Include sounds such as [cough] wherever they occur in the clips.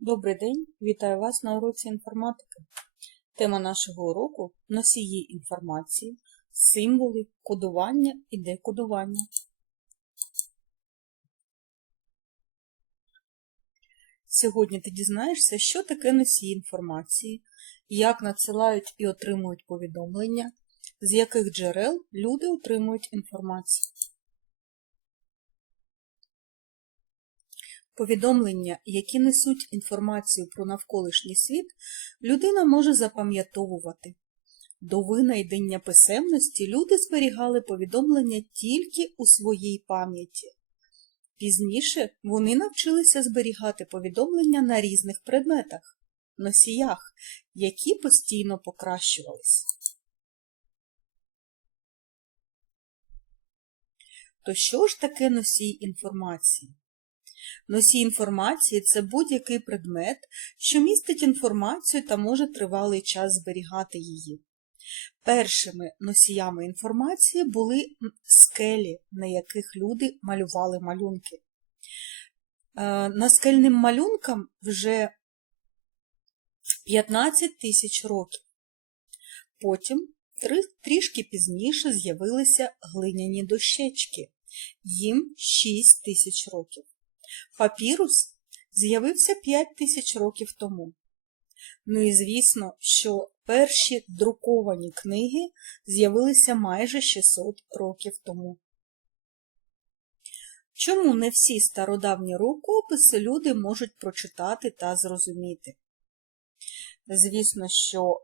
Добрий день, вітаю вас на уроці інформатики. Тема нашого уроку носії інформації, символи, кодування і декодування. Сьогодні ти дізнаєшся, що таке носії інформації, як надсилають і отримують повідомлення, з яких джерел люди отримують інформацію. Повідомлення, які несуть інформацію про навколишній світ, людина може запам'ятовувати. До винайдення писемності люди зберігали повідомлення тільки у своїй пам'яті. Пізніше вони навчилися зберігати повідомлення на різних предметах, носіях, які постійно покращувалися. То що ж таке носій інформації? Носій інформації це будь-який предмет, що містить інформацію та може тривалий час зберігати її. Першими носіями інформації були скелі, на яких люди малювали малюнки. Е, Наскельним малюнкам вже 15 тисяч років. Потім, трішки пізніше, з'явилися глиняні дощечки. Їм 6 тисяч років. Папірус з'явився 5 тисяч років тому. Ну і звісно, що перші друковані книги з'явилися майже 600 років тому. Чому не всі стародавні рукописи люди можуть прочитати та зрозуміти? Звісно, що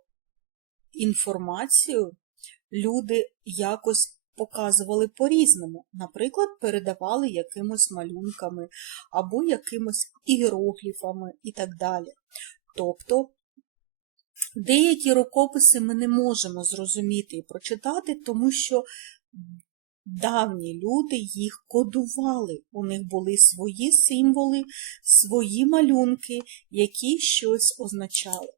інформацію люди якось показували по-різному, наприклад, передавали якимось малюнками або якимось іерогліфами і так далі. Тобто деякі рукописи ми не можемо зрозуміти і прочитати, тому що давні люди їх кодували. У них були свої символи, свої малюнки, які щось означали.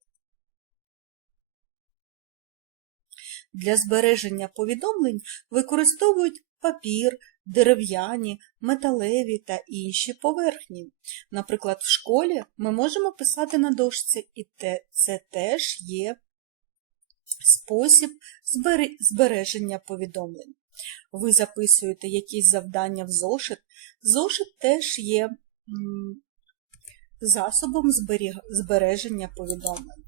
Для збереження повідомлень використовують папір, дерев'яні, металеві та інші поверхні. Наприклад, в школі ми можемо писати на дошці, і це теж є спосіб збереження повідомлень. Ви записуєте якісь завдання в зошит. Зошит теж є засобом збереження повідомлень.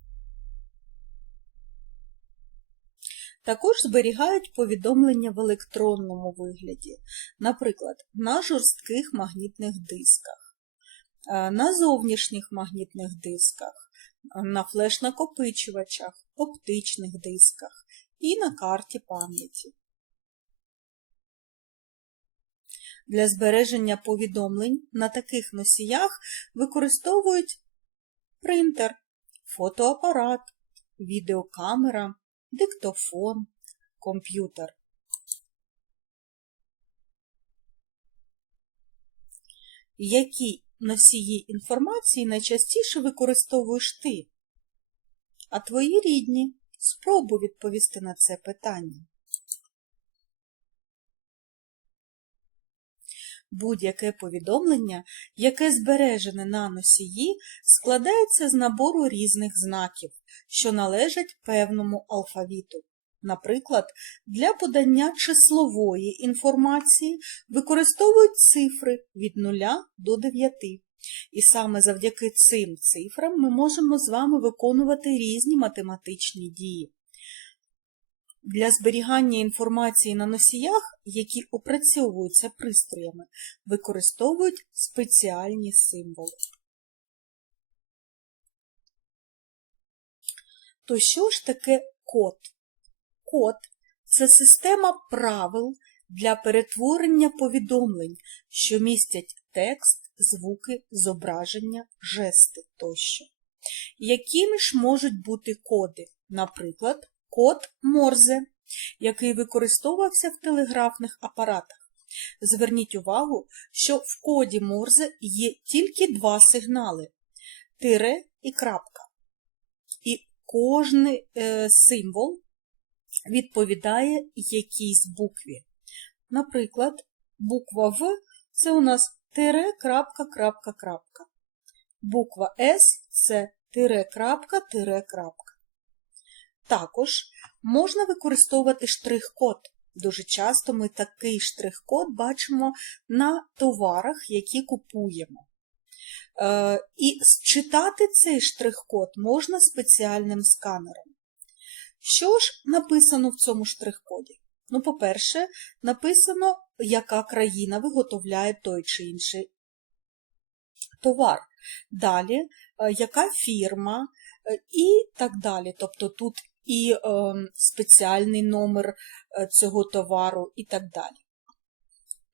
Також зберігають повідомлення в електронному вигляді, наприклад, на жорстких магнітних дисках, на зовнішніх магнітних дисках, на флеш-накопичувачах, оптичних дисках і на карті пам'яті. Для збереження повідомлень на таких носіях використовують принтер, фотоапарат, відеокамера диктофон, комп'ютер. Які на носії інформації найчастіше використовуєш ти? А твої рідні спробуй відповісти на це питання. Будь-яке повідомлення, яке збережене на носії, складається з набору різних знаків, що належать певному алфавіту. Наприклад, для подання числової інформації використовують цифри від 0 до 9. І саме завдяки цим цифрам ми можемо з вами виконувати різні математичні дії. Для зберігання інформації на носіях, які опрацьовуються пристроями, використовують спеціальні символи. То що ж таке код? Код це система правил для перетворення повідомлень, що містять текст, звуки, зображення, жести тощо. Якими ж можуть бути коди? Наприклад, код Морзе, який використовувався в телеграфних апаратах. Зверніть увагу, що в коді Морзе є тільки два сигнали тире і крапка. І е, символ відповідає якійсь букві. Наприклад, буква В це у нас тире, крапка, крапка, крапка. Буква С це тире крапка, тире крапка. Також можна використовувати штрих-код. Дуже часто ми такий штрих-код бачимо на товарах, які купуємо. Е, І читати цей штрих-код можна спеціальним сканером. Що ж написано в цьому штрих-коді? Ну, по-перше, написано, яка країна виготовляє той чи інший товар. Далі, е, яка фірма е, і так далі. Тобто тут і е, спеціальний номер е, цього товару і так далі.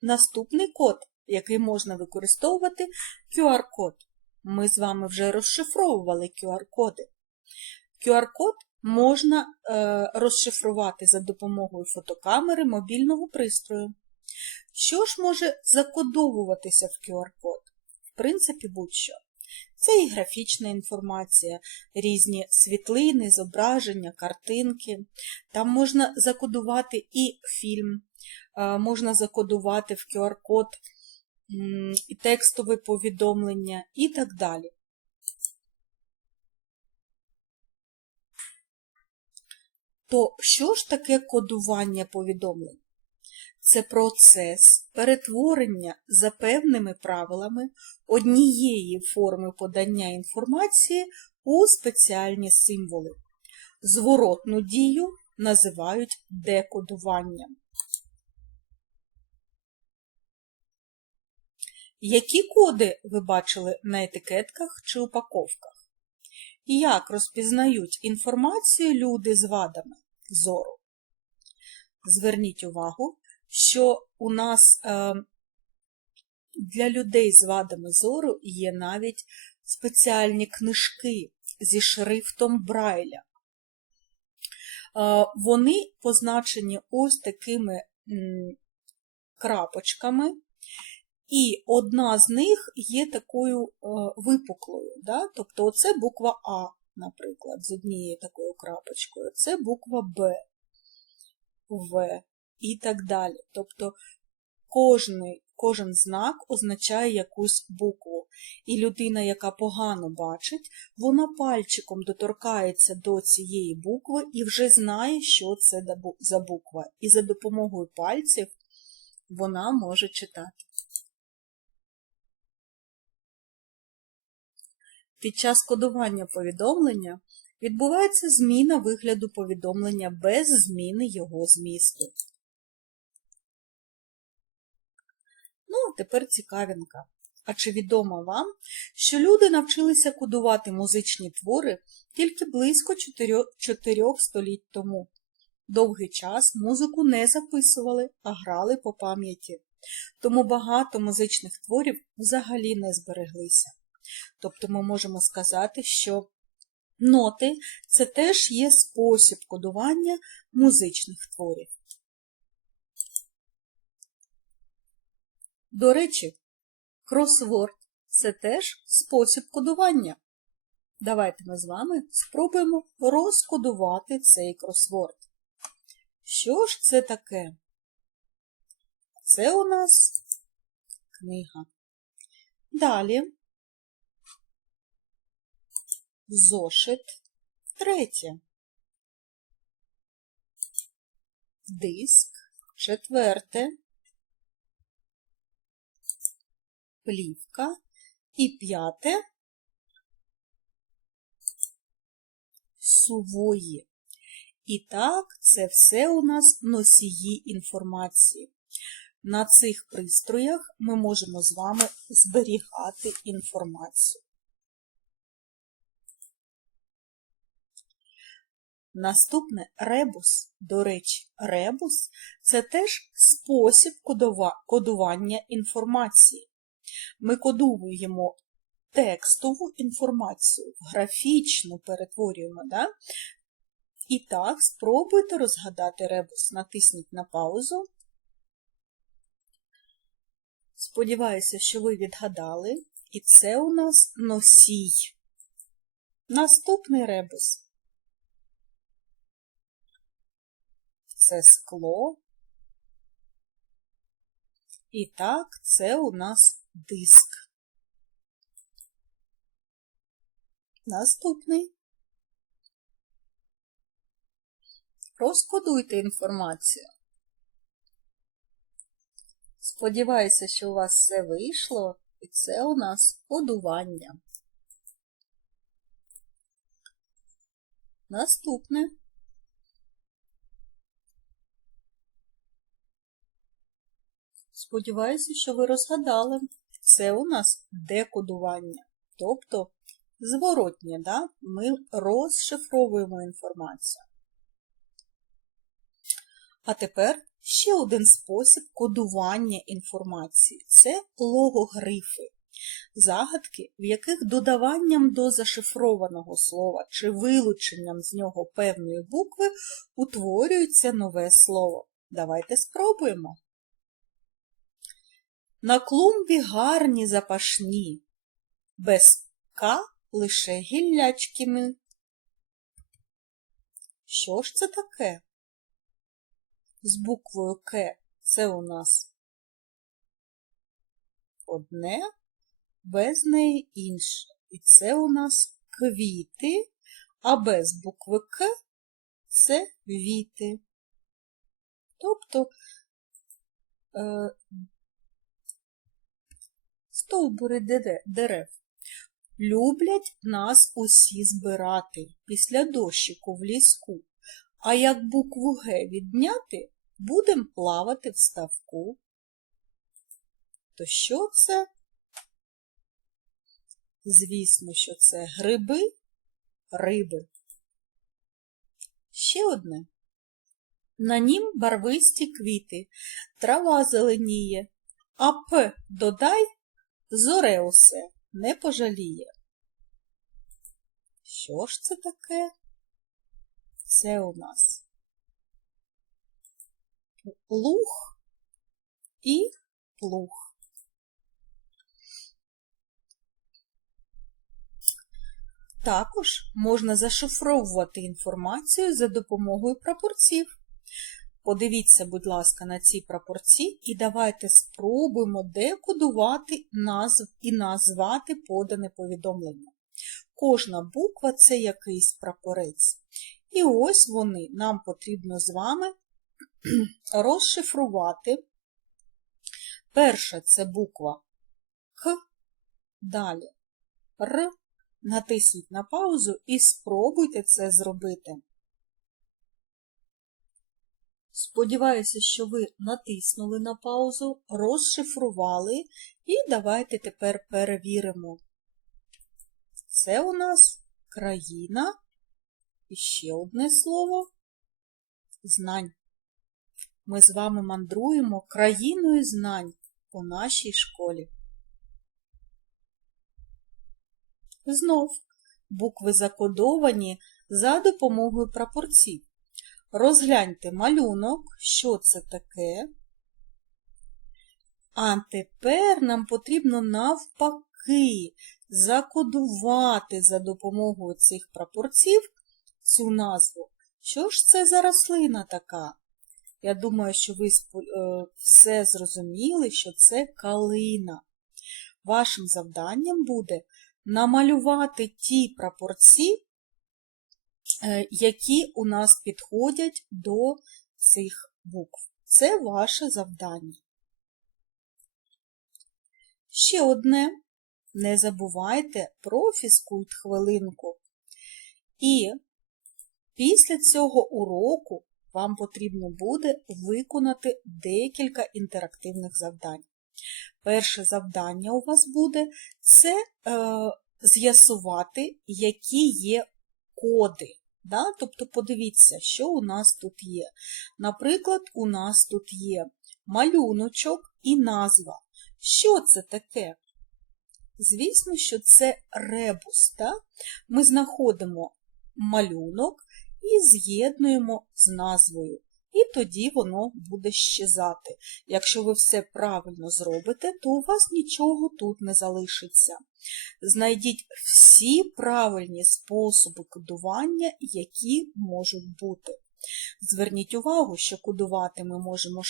Наступний код, який можна використовувати, QR-код. Ми з вами вже розшифровували QR-коди. QR-код можна е, розшифрувати за допомогою фотокамери мобільного пристрою. Що ж може закодовуватися в QR-код? В принципі, будь-що. Це і графічна інформація, різні світлини, зображення, картинки. Там можна закодувати і фільм, е, можна закодувати в QR-код і текстове повідомлення і так далі. То що ж таке кодування повідомлень? Це процес перетворення за певними правилами однієї форми подання інформації у спеціальні символи. Зворотну дію називають декодуванням. Які коди ви бачили на етикетках чи упаковках? Як розпізнають інформацію люди з вадами зору? Зверніть увагу, що у нас е, для людей з вадами зору є навіть спеціальні книжки зі шрифтом Брайля. Е, вони позначені ось такими крапочками, і одна з них є такою е, випуклою. Да? Тобто оце буква А, наприклад, з однією такою крапочкою, це буква Б, В і так далі. Тобто кожний, кожен знак означає якусь букву. І людина, яка погано бачить, вона пальчиком доторкається до цієї букви і вже знає, що це за буква. І за допомогою пальців вона може читати. Під час кодування повідомлення відбувається зміна вигляду повідомлення без зміни його змісту. Ну, а тепер цікавинка. А чи відомо вам, що люди навчилися кодувати музичні твори тільки близько 4, 4 століть тому? Довгий час музику не записували, а грали по пам'яті. Тому багато музичних творів взагалі не збереглися. Тобто ми можемо сказати, що ноти це теж є спосіб кодування музичних творів. До речі, кросворд це теж спосіб кодування. Давайте ми з вами спробуємо розкодувати цей кросворд. Що ж це таке? Це у нас книга. Далі зошит третє. Диск четверте. Плівка і п'яте сувої. І так, це все у нас носії інформації. На цих пристроях ми можемо з вами зберігати інформацію. Наступне ребус. До речі, ребус це теж спосіб кодування інформації. Ми кодуємо текстову інформацію, графічну перетворюємо. Да? І так, спробуйте розгадати ребус. Натисніть на паузу. Сподіваюся, що ви відгадали. І це у нас носій. Наступний ребус. Це скло. І так, це у нас диск. Наступний. Розкодуйте інформацію. Сподіваюся, що у вас все вийшло, і це у нас кодування. Наступне. Сподіваюся, що ви розгадали. Це у нас декодування. Тобто зворотнє, да? ми розшифровуємо інформацію. А тепер ще один спосіб кодування інформації це логогрифи. Загадки, в яких додаванням до зашифрованого слова чи вилученням з нього певної букви утворюється нове слово. Давайте спробуємо. На клумбі гарні запашні, без К лише гіллячкими. Що ж це таке? З буквою К це у нас одне, без неї інше. І це у нас квіти, а без букви К це віти. Тобто е, стовбури дерев. Люблять нас усі збирати після дощику в ліску. А як букву Г відняти, будем плавати в ставку. То що це? Звісно, що це гриби, риби. Ще одне. На нім барвисті квіти, трава зеленіє, а П додай зоре усе не пожаліє. Що ж це таке? Це у нас луг і плуг. Також можна зашифровувати інформацію за допомогою прапорців. Подивіться, будь ласка, на ці прапорці і давайте спробуємо декодувати назв і назвати подане повідомлення. Кожна буква це якийсь прапорець. І ось вони нам потрібно з вами [clears throat] розшифрувати. Перша це буква К, далі Р. Натисніть на паузу і спробуйте це зробити. Сподіваюся, що ви натиснули на паузу, розшифрували і давайте тепер перевіримо. Це у нас країна і ще одне слово знань. Ми з вами мандруємо країною знань у нашій школі. Знов букви закодовані за допомогою прапорців. Розгляньте малюнок, що це таке. А тепер нам потрібно навпаки закодувати за допомогою цих прапорців цю назву. Що ж це за рослина така? Я думаю, що ви все зрозуміли, що це калина. Вашим завданням буде намалювати ті прапорці, е, які у нас підходять до цих букв. Це ваше завдання. Ще одне. Не забувайте про фізкульт хвилинку. І після цього уроку вам потрібно буде виконати декілька інтерактивних завдань. Перше завдання у вас буде це е, з'ясувати, які є коди. Да? Тобто, подивіться, що у нас тут є. Наприклад, у нас тут є малюночок і назва. Що це таке? Звісно, що це ребус. Так? Ми знаходимо малюнок і з'єднуємо з назвою. І тоді воно буде щезати. Якщо ви все правильно зробите, то у вас нічого тут не залишиться. Знайдіть всі правильні способи кодування, які можуть бути. Зверніть увагу, що кодувати ми можемо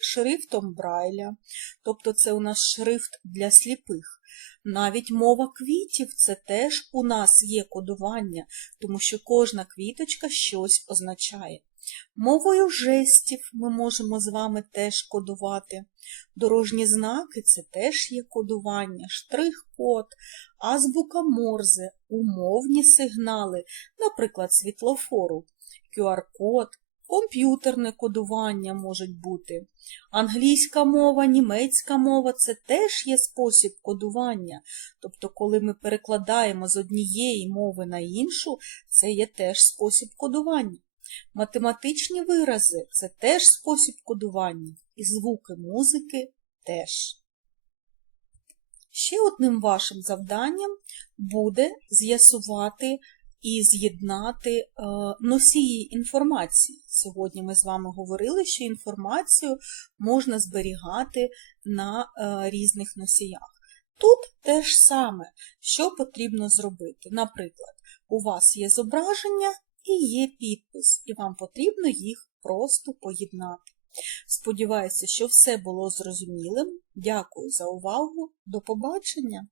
шрифтом Брайля, тобто це у нас шрифт для сліпих. Навіть мова квітів це теж у нас є кодування, тому що кожна квіточка щось означає. Мовою жестів ми можемо з вами теж кодувати. Дорожні знаки це теж є кодування, штрих-код, азбука Морзе, умовні сигнали, наприклад, світлофору, QR-код, комп'ютерне кодування можуть бути. Англійська мова, німецька мова це теж є спосіб кодування. Тобто, коли ми перекладаємо з однієї мови на іншу, це є теж спосіб кодування. Математичні вирази це теж спосіб кодування, і звуки музики теж. Ще одним вашим завданням буде з'ясувати і з'єднати е, носії інформації. Сьогодні ми з вами говорили, що інформацію можна зберігати на е, різних носіях. Тут те ж саме, що потрібно зробити. Наприклад, у вас є зображення і є підпис, і вам потрібно їх просто поєднати. Сподіваюся, що все було зрозумілим. Дякую за увагу. До побачення!